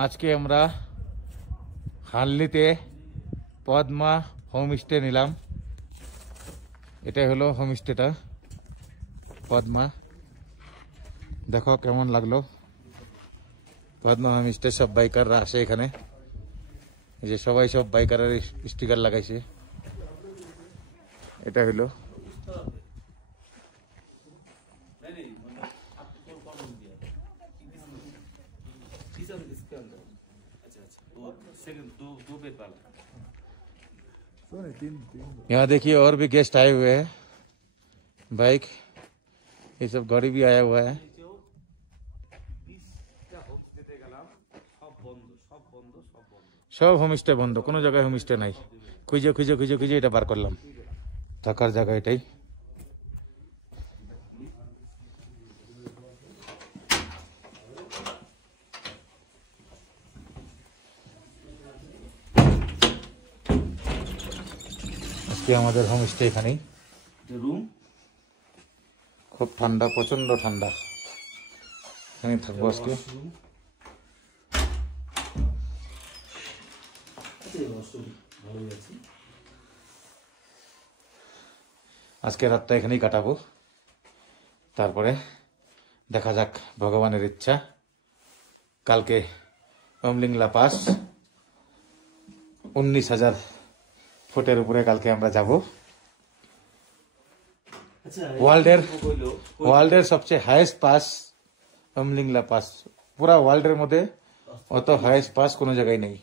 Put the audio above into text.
আজকে আমরা হানলিতে পদ্মা হোমস্টে নিলাম। এটাই হলো হোমস্টেটা পদ্মা। দেখো কেমন লাগলো পদ্মা হোমস্টে। সব বাইকাররা আসে এখানে, এই যে সবাই সব বাইকারের স্টিকার লাগাইছে। এটা হলো यहाँ देखिए और भी गेस्ट आए हुए हैं। बाइक ये सब गाड़ी भी आया हुआ है। सब হোমস্টে বন্ধ, কোনো জায়গায় হোমস্টে নাই। খুঁজে খুঁজে খুঁজে খুঁজে এটা বার করলাম। থাকার জায়গা এটাই। আজকে আমাদের হোমস্টে এখানেই। রুম খুব ঠান্ডা, প্রচন্ড ঠান্ডা। এখানে থাকবো আজকে। আজকে রাতটা এখানেই কাটাবো, তারপরে দেখা যাক ভগবানের ইচ্ছা। কালকে অমলিংলা পাস 19,000 ফুটের উপরে কালকে আমরা যাব। ওয়ার্ল্ডের সবচেয়ে হাইয়েস্ট পাস অমলিংলা পাস। পুরা ওয়ার্ল্ডের মধ্যে অত হাইয়েস্ট পাস কোনো জায়গায় নেই।